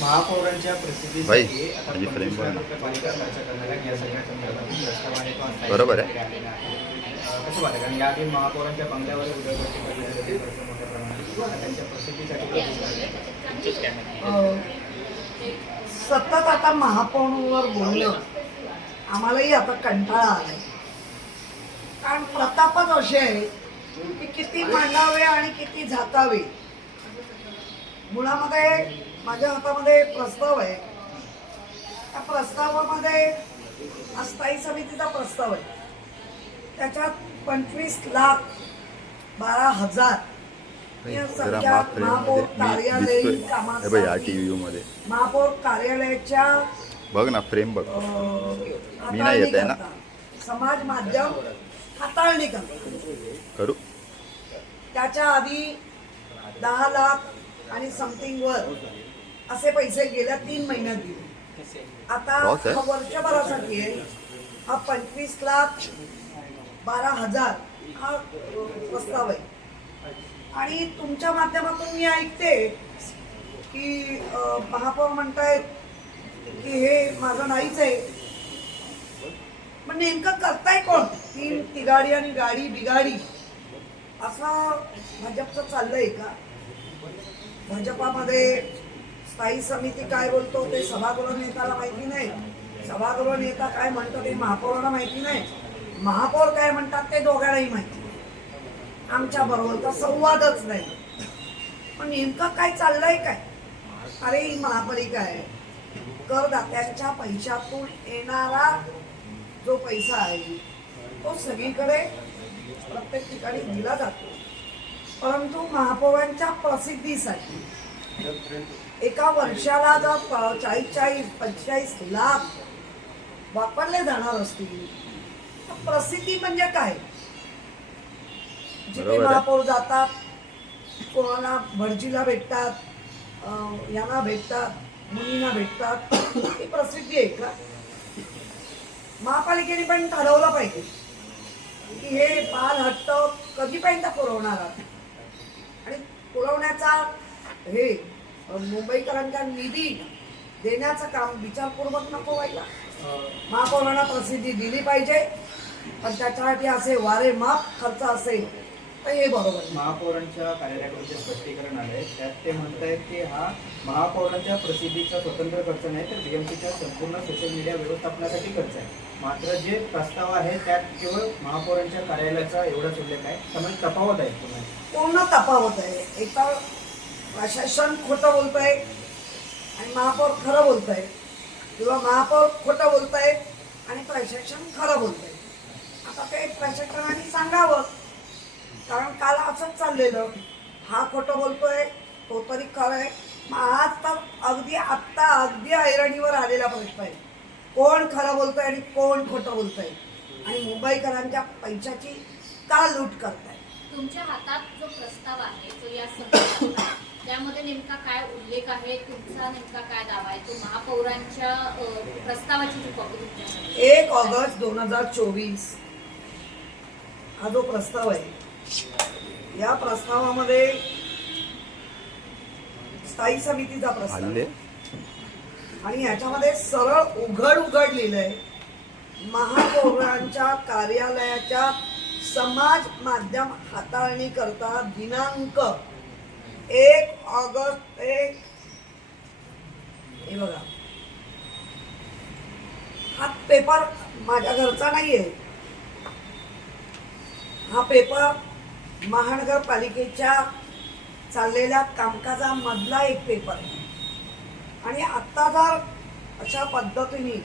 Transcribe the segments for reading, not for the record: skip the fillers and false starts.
महापौरांच्या प्रसिद्धीसाठी आता 25 लाख रुपये पालिका खर्च करणार आहे. या सगळ्या संदर्भात प्रस्तावाने बरोबर आहे. कसं वाटतं? कारण याआधी महापौरांच्या बंगल्यावर उदयगोष्टी करण्यासाठी खर्च मोठ्या प्रमाणात त्यांच्या प्रसिद्धीसाठी सतत आता महापौरांवर बोलणं आम्हालाही आता कंटाळा आलाय. कारण प्रतापच असे आहे की किती मांडावे आणि किती झाकावे. मुळामध्ये माझ्या हातामध्ये प्रस्ताव आहे. त्या प्रस्तावामध्ये अस्थायी समितीचा प्रस्ताव आहे. त्याच्यात 25,12,000 संख्या महापौर कार्यालयीन कामासाठी महापौर कार्यालयाच्या बघ ना फ्रेम बघ. मी नाही येत आहे ना. समाज माध्यम हाताळणी करू. त्याच्या आधी 10 लाख आणि समथिंग वर असे पैसे गेल्या 3 महिन्यात दिले. आता हा वर्षभरासाठी आहे. हा 25,12,000 हा प्रस्ताव आहे. आणि तुमच्या माध्यमातून मी ऐकते की महापौर म्हणतायत की हे माझं नाहीच आहे. पण नेमकं करताय कोण? 3 तिगाडी आणि गाडी बिगाडी असं भाजपचं चाललंय का? भाजपामध्ये स्थायी समिती काय बोलतो ते सभागृह नेत्याला माहिती नाही. सभागृह नेता काय म्हणतो ते महापौरांना माहिती नाही. महापौर काय म्हणतात ते दोघांनाही माहिती. आमच्या बरोबरचा संवादच नाही. पण नेमकं काय चाललंय काय? अरे ही महापालिका आहे. करदात्यांच्या पैशातून येणारा जो पैसा आहे तो सगळीकडे प्रत्येक ठिकाणी दिला जातो. परंतु महापौरांच्या प्रसिद्धीसाठी एका वर्षाला जर 40-45 लाख वापरले जाणार असतील तर प्रसिद्धी म्हणजे काय? जिथे महापौर जातात, कोणाला भटजीला भेटतात, यांना भेटतात, मुलींना भेटतात, ही प्रसिद्धी आहे का? महापालिकेने पण ठरवलं पाहिजे की हे बाल हट्ट कधीपर्यंत पुरवणार आणि पुरवण्याचा हे मुंबईकरांच्या निधी देण्याचं काम विचारपूर्वक नको व्हायला. महापौरांना प्रसिद्धी दिली पाहिजे, पण त्याच्यासाठी असे वारे माप खर्च असेल तर हे बरोबर. महापौरांच्या कार्यालयाकडून जे स्पष्टीकरण आलंय त्यात ते म्हणतायत की हा महापौरांच्या प्रसिद्धीचा स्वतंत्र खर्च नाही तर बीएमसीच्या संपूर्ण सोशल मीडिया व्यवस्थापनासाठी खर्च आहे. मात्र जे प्रस्ताव आहे त्यात केवळ महापौरांच्या कार्यालयाचा एवढाच उल्लेख आहे. त्यामुळे तफावत आहे. पूर्ण तफावत आहे. एका प्रशासन खोटं बोलतंय आणि महापौर खरं बोलतंय, किंवा महापौर खोटं बोलतंय आणि प्रशासन खरं बोलतंय. आता ते प्रशासनाने सांगावं. कारण काल असंच चाललेलं. हा खोटं बोलतोय, तो तरी खरं आहे. आज तर अगदी ऐरणीवर आलेला प्रश्न आहे. कोण खरं बोलतोय आणि कोण खोटं बोलतोय आणि मुंबईकरांच्या पैशाची का लूट करताय? तुमच्या हातात जो प्रस्ताव आहे तो या संदर्भात त्यामध्ये नेमका काय उल्लेख आहे? तुमचा नेमका काय दावा आहे? तो महापौरांच्या प्रस्तावाची जी कॉपी तुमच्याकडे 1 ऑगस्ट 2024 हा जो प्रस्ताव आहे, या प्रस्तावामध्ये स्थायी समितीचा प्रस्ताव आणि याच्यामध्ये सरळ उघड लिहिलंय महापौरांच्या कार्यालयाच्या समाज माध्यम हाताळणी करता दिनांक 1 ऑगस्ट हे बघा. हा पेपर माझ्या घरचा नाहीये. हा पेपर महानगरपालिकेच्या चाललेल्या कामकाजामधला एक पेपर आहे. आणि आत्ता जर अशा पद्धतीने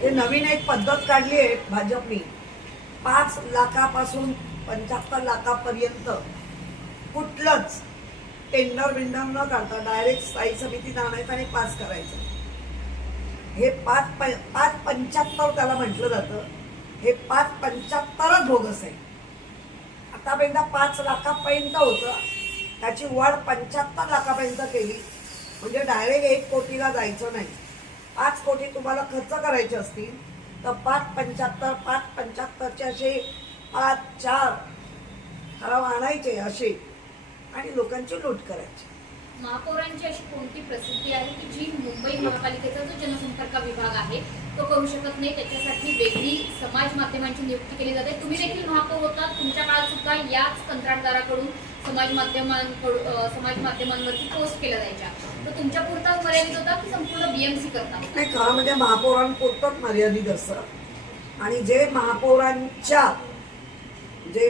हे नवीन एक पद्धत काढली आहे भाजपने, 5 लाखापासून 75 लाखापर्यंत कुठलंच टेंडर बिंडर न काढता डायरेक्ट स्थायी समितीत आणायचं आणि पास करायचं. हे 5.75 त्याला म्हटलं जातं. हे 5.75च बोगस आहे. आतापर्यंत 5 लाखापर्यंत होतं, त्याची वाढ 75 लाखापर्यंत केली. म्हणजे डायरेक्ट 1 कोटीला जायचं नाही. 5 कोटी तुम्हाला खर्च करायचे असतील तर 5.75 5.75चे असे 5-4 ठराव आणायचे असे आणि लोकांची लूट करायची. महापौरांची अशी कोणती प्रसिद्धी आहे की जी मुंबई महापालिकेचा जो जनसंपर्क विभाग आहे तो करू शकत नाही, त्याच्यासाठी वेगळी समाज माध्यमांची नियुक्ती केली जाते? तुम्ही देखील महापौर होता, तुमच्या काळात सुद्धा याच कंत्राटदाराकडून समाज माध्यमांवरती पोस्ट केल्या जायच्या, तर तुमच्या पुरताच मर्यादित होता की संपूर्ण बीएमसी करता? नाही, खरं म्हणजे महापौरांपुरतंच मर्यादित असतं. आणि जे महापौरांच्या जे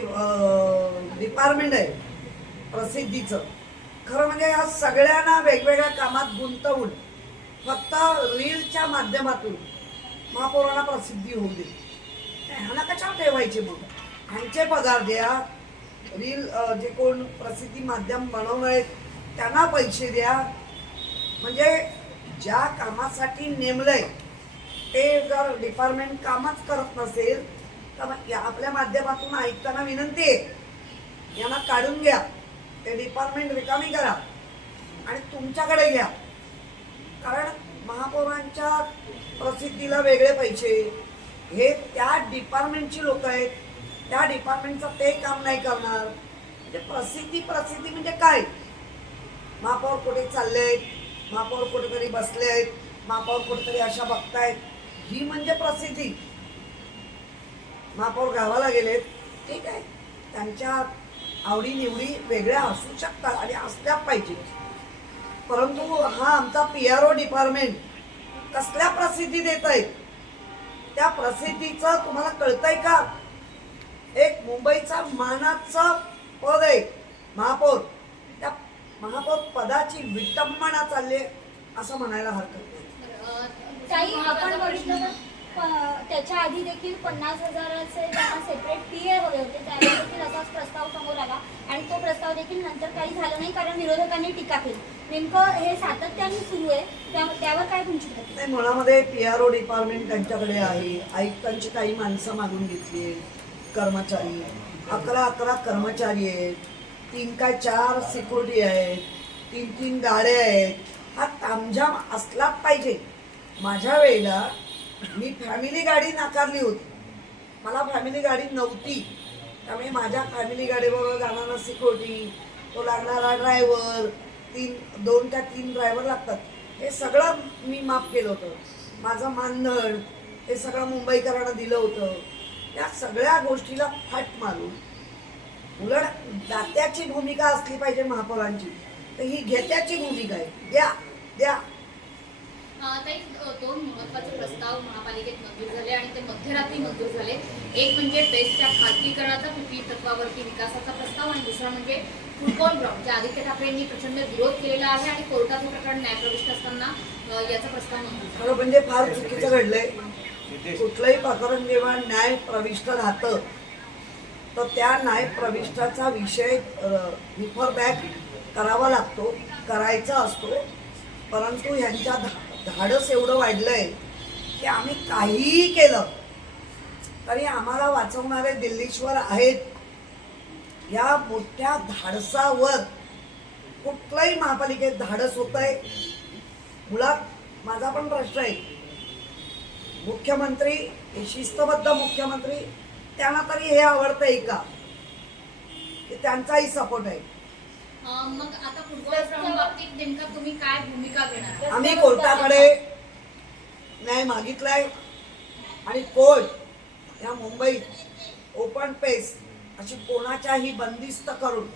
डिपार्टमेंट आहे प्रसिद्धीचं, खरं म्हणजे या सगळ्यांना वेगवेगळ्या कामात गुंतवून फक्त रीलच्या माध्यमातून महापौरांना प्रसिद्धी होऊ दे. ह्यांना कशावर ठेवायचे? मग ह्यांचे पगार द्या, रील जे कोण प्रसिद्धी माध्यम बनवणार आहेत त्यांना पैसे द्या. म्हणजे ज्या कामासाठी नेमलंय ते जर डिपार्टमेंट कामच करत नसेल तर मग आपल्या माध्यमातून ऐकताना विनंती आहे, यांना काढून घ्या, ते डिपार्टमेंट रिकामी करा आणि तुमच्याकडे घ्या. कारण महापौरांच्या प्रसिद्धीला वेगळे पैसे, हे त्या डिपार्टमेंटची लोक आहेत, त्या डिपार्टमेंटचं ते काम नाही करणार. म्हणजे प्रसिद्धी म्हणजे काय? महापौर कुठे चालले आहेत, महापौर कुठेतरी बसले आहेत, महापौर कुठेतरी अशा बघतायत, ही म्हणजे प्रसिद्धी. महापौर गावाला गेलेत, ठीक आहे, त्यांच्या आवडीनिवडी वेगळ्या असू शकतात आणि असल्या पाहिजे, परंतु हा आमचा PRO डिपार्टमेंट कसल्या प्रसिद्धी देत आहेत? त्या प्रसिद्धीचं तुम्हाला कळतंय का? एक मुंबईचा मानाचं पद आहे महापौर, त्या महापौर पदाची विटंबना चालली असं म्हणायला हरकत नाही. ताई, आपण बघितलं तर त्याच्या आधी देखील 50,000चे त्यांना सेपरेट PA हवे होते, त्यावेळी देखील असाच प्रस्ताव समोर आला आणि तो प्रस्ताव देखील नंतर काही झालं नाही कारण विरोधकांनी टीका केली. नेमकं हे सातत्याने सुरू आहे, त्यावर काय तुमची प्रतिक्रिया? नाही, मुळामध्ये PRO डिपार्टमेंट त्यांच्याकडे आहे. आयुक्तांची काही माणसं मागून घेतली, कर्मचारी 11 कर्मचारी आहेत, 3 काय 4 सिक्युरिटी आहेत, 3 गाड्या आहेत. हा तामझाम असलाच पाहिजे. माझ्या वेळेला मी फॅमिली गाडी नाकारली होती, मला फॅमिली गाडी नव्हती, त्यामुळे माझ्या फॅमिली गाडीबरोबर जाणारा सिक्युरिटी, तो लागणारा ड्रायव्हर, 2 त्या 3 ड्रायव्हर लागतात, हे सगळं मी माफ केलं होतं. माझं मानधन हे सगळं मुंबईकरांना दिलं होतं. या सगळ्या गोष्टीला फाट मारून उलट दात्याची भूमिका असली पाहिजे महापौरांची, तर ही घेत्याची भूमिका आहे. द्या द्या. ताई, 2 महत्त्वाचे प्रस्ताव महापालिकेत मंजूर झाले आणि ते मध्यरात्री मंजूर झाले. एक म्हणजे बेस्टच्या खाजगीकरणाचा PPP तत्वावरती विकासाचा प्रस्ताव आणि दुसरा म्हणजे फुटबॉल ग्राउंड, जे आदित्य ठाकरे यांनी प्रचंड विरोध केलेला आहे आणि कोर्टात हे प्रकरण न्यायप्रविष्ट असताना याचा प्रस्ताव मंजूर झाला. खरं म्हणजे फार चुकीचं घडलंय. कुठलंही प्रकरण जेव्हा न्याय प्रविष्ट राहतं तर त्या न्याय प्रविष्टाचा विषय रिफर बॅक करावा लागतो, करायचा असतो. परंतु ह्यांच्या धाडस एवढं वाढलंय की आम्ही काहीही केलं तरी आम्हाला वाचवणारे दिल्लीश्वर आहेत. या मोठ्या धाडसावर कुठलंही महापालिकेत धाडस होत आहे. मुळात माझा पण प्रश्न आहे, मुख्यमंत्री हे शिस्तबद्ध मुख्यमंत्री, त्यांना तरी हे आवडतंय का की त्यांचाही सपोर्ट आहे? मग आता फुटबॉल ग्राउंड बाबतीत नेमका तुम्ही काय भूमिका घेणार? आम्ही कोर्टाकडे न्याय मागितलाय आणि कोर्ट या मुंबईत ओपन पेस अशी कोणाच्याही बंदिस्त करून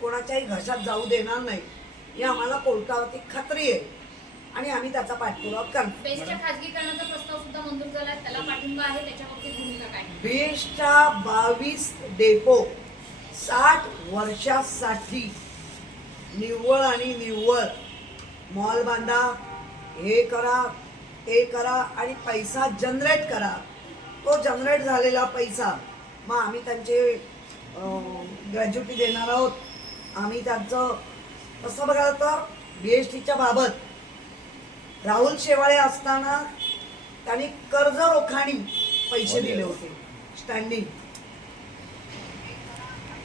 कोणाच्याही घशात जाऊ देणार नाही, ही आम्हाला कोर्टावरती खात्री आहे आणि आम्ही त्याचा पाठपुरावा करणार. बेस्टच्या खाजगीकरणाचा प्रस्ताव सुद्धा मंजूर झाला, त्याला पाठिंबा आहे, त्याच्या बाबतीत भूमिका काय? बेस्टच्या 22 डेपो 60 वर्षासाठी निव्वळ आणि निव्वळ मॉल बांधा, हे करा ते करा आणि पैसा जनरेट करा. तो जनरेट झालेला पैसा मग आम्ही त्यांचे ग्रॅज्युटी देणार आहोत. आम्ही त्यांचं तसं बघाल तर BSTच्या बाबत राहुल शेवाळे असताना त्यांनी कर्ज रोखाणी पैसे दिले होते स्टँडिंग.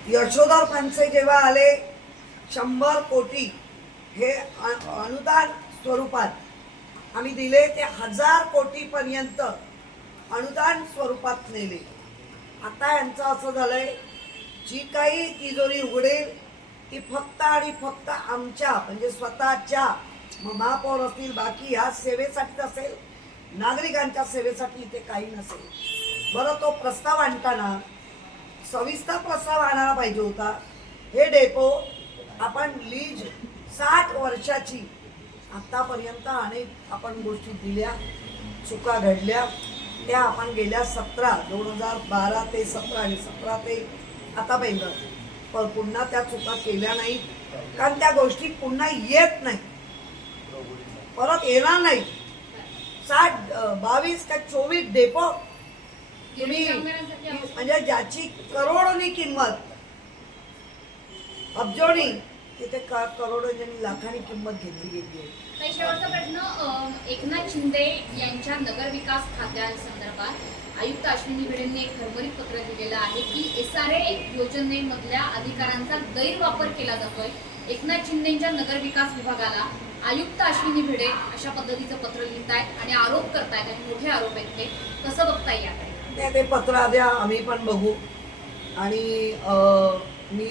यशोधर पंचे जेव्हा आले 100 कोटी हे अनुदान स्वरूपात आम्ही दिले, ते 1000 कोटीपर्यंत अनुदान स्वरूपात नेले. आता यांचं असं झालंय, जी काही तिजोरी उघडेल ती फक्त आणि फक्त आमच्या म्हणजे स्वतःच्या महापौर असतील बाकी ह्या सेवेसाठीच असेल, नागरिकांच्या सेवेसाठी इथे काही नसेल. बरं, तो प्रस्ताव आणताना सविस्तर प्रस्ताव आणायला पाहिजे होता. हे डेपो आपण लीज 60 वर्षाची, आतापर्यंत अनेक आपण गोष्टी दिल्या, चुका घडल्या, त्या आपण गेल्या 2012 ते 17 आणि 17 ते आतापर्यंत पण पुन्हा त्या चुका केल्या नाहीत. कारण त्या गोष्टी पुन्हा येत नाही, परत येणार नाही. 22 का 24 डेपो तुम्ही म्हणजे ज्याची करोडोनी किंमत, अब्जोनी, तिथे करोडोनी आणि लाखांनी किंमत घेतली गेली आहे. काही शेवटचा प्रश्न, एकनाथ शिंदे यांच्या नगरविकास खात्यासंदर्भात आयुक्त अश्विनी भिडेंनी एक खरमरीत पत्र दिलेलं आहे की SRA योजनेमधल्या अधिकारांचा गैरवापर केला जातोय. एकनाथ शिंदेच्या नगरविकास विभागाला आयुक्त अश्विनी भिडे अशा पद्धतीचं पत्र लिहितायत आणि आरोप करतायत आणि मोठे आरोप आहेत. ते कसं बघता येईल? ते पत्र द्या, आम्ही पण बघू. आणि मी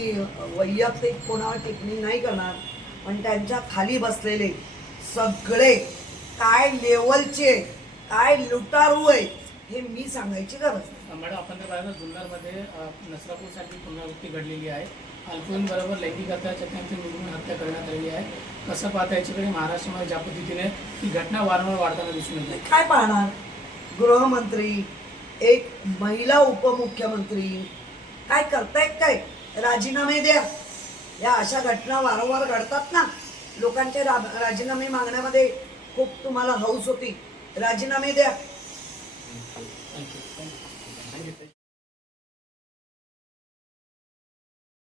वैयक्तिक कोणावर टिप्पणी नाही करणार, पण त्यांच्या खाली बसलेले सगळे काय लेवलचे, काय लुटारू आहे हे मी सांगायची गरज नाही. मॅडम, आपण तर पाहिलं जुन्नरमध्ये नसरापूरसाठी पुनरावृत्ती घडलेली आहे. अल्पवयीन लैंगिक अत्याचारांची निर्मूलन हत्या करण्यात आलेली आहे. कसं पाहता याच्याकडे महाराष्ट्रामध्ये ज्या पद्धतीने ही घटना वारंवार वाढताना दिसून येते? काय पाहणार, गृहमंत्री, एक महिला उपमुख्यमंत्री काय करतायत? काय राजीनामे द्या. या अशा घटना वारंवार घडतात ना, लोकांचे राजीनामे मागण्यामध्ये खूप तुम्हाला हौस होती. राजीनामे द्या.